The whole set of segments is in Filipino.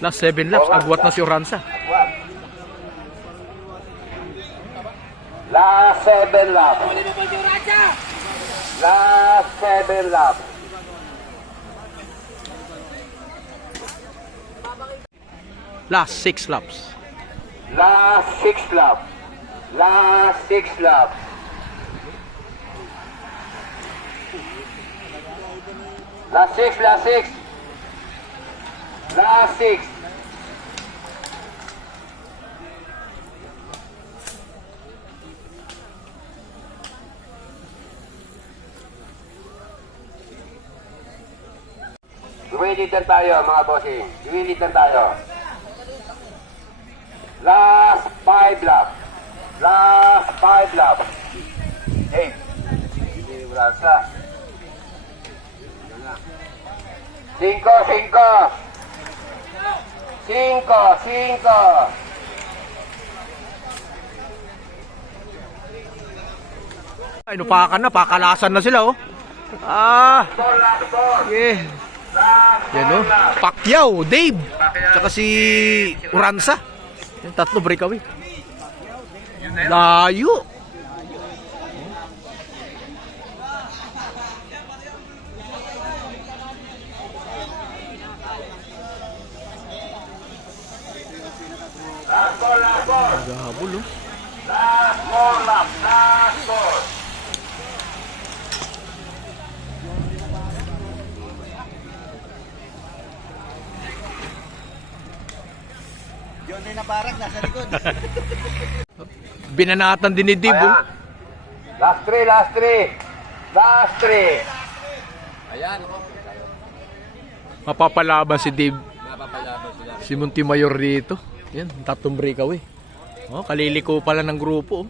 Last 7 laps, agwat na si Oranza. Last 7 laps. Last 7 laps. Last 6 laps. Last 6 laps. Last 6 laps. Last 6, last 6. Last 6. Duwilitan tayo mga bossing. Duwilitan tayo. Last 5 laps. Last 5 laps. Hey. Hindi wala sa. 5, 5. 5, 5. Ay, nupakan na, pakalasan na sila, oh. Yeah. Yan, oh. Pacquiao, Dave. Tsaka si Oranza. Yung tatlo breakaway. Layo. Naghahabol, oh. Last 4 laps. Last 4. Yun din na parang nasa likod. Binanatan din ni Dave, oh. Last 3, last 3. Last 3. Ayan. Mapapalaban si Dave. Mapapalaban sila. Si Montemayor dito. Yan, tatlong breakaway. Oh, kaliliko pala ng grupo, oh.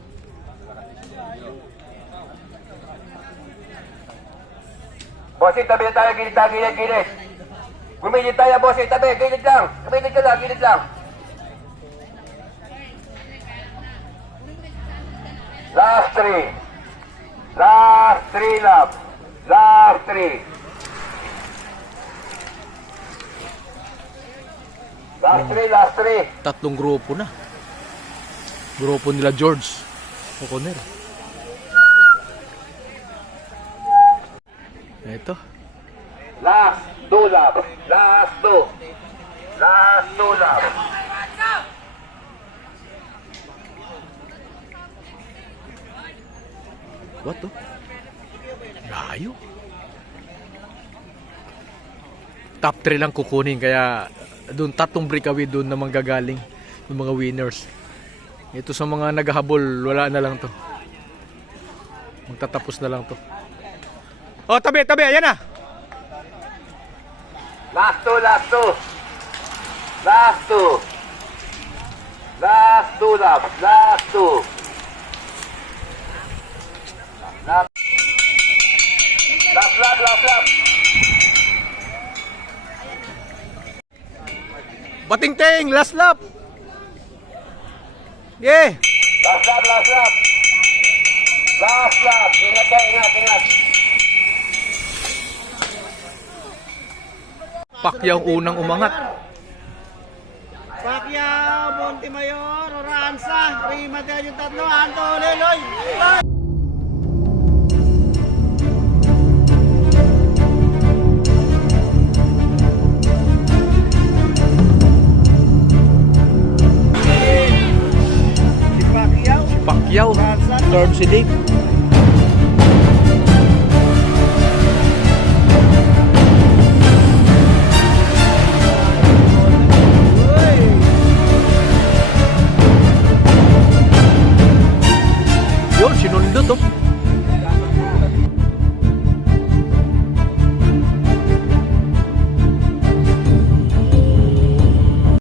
Bossing, tabi na tayo. Gilid tayo, gilid, gilid. Gumilid tayo, bossing. Tabi, gilid lang. Gumilid ka lang, gilid lang. Last 3. Last 3 laps. Last 3. Last 3, last 3. Tatlong grupo na. Grupo nila George O'Connor. Ito. Last 2 laps. Last 2. Last 2 laps. What to? Layo. Top 3 lang kukunin kaya doon tatlong breakaway doon na manggagaling yung mga winners. Ito sa mga naghahabol, wala na lang to. Magtatapos na lang to. Oh, tabi, tabi, ayan na. Last 2, last 2. Last 2. Last 2 laps. Last 2. Last lap, last lap. Bating-ting, last lap. Yeah. Last lap, last lap. Last lap. Ingat ka, ingat, ingat. Pacquiao unang umangat. Pacquiao, Montemayor, Oranza, Rima tayo yung tatlo, Anto, Leloy. Si Pacquiao, Pacquiao, Oranza, third si Dave.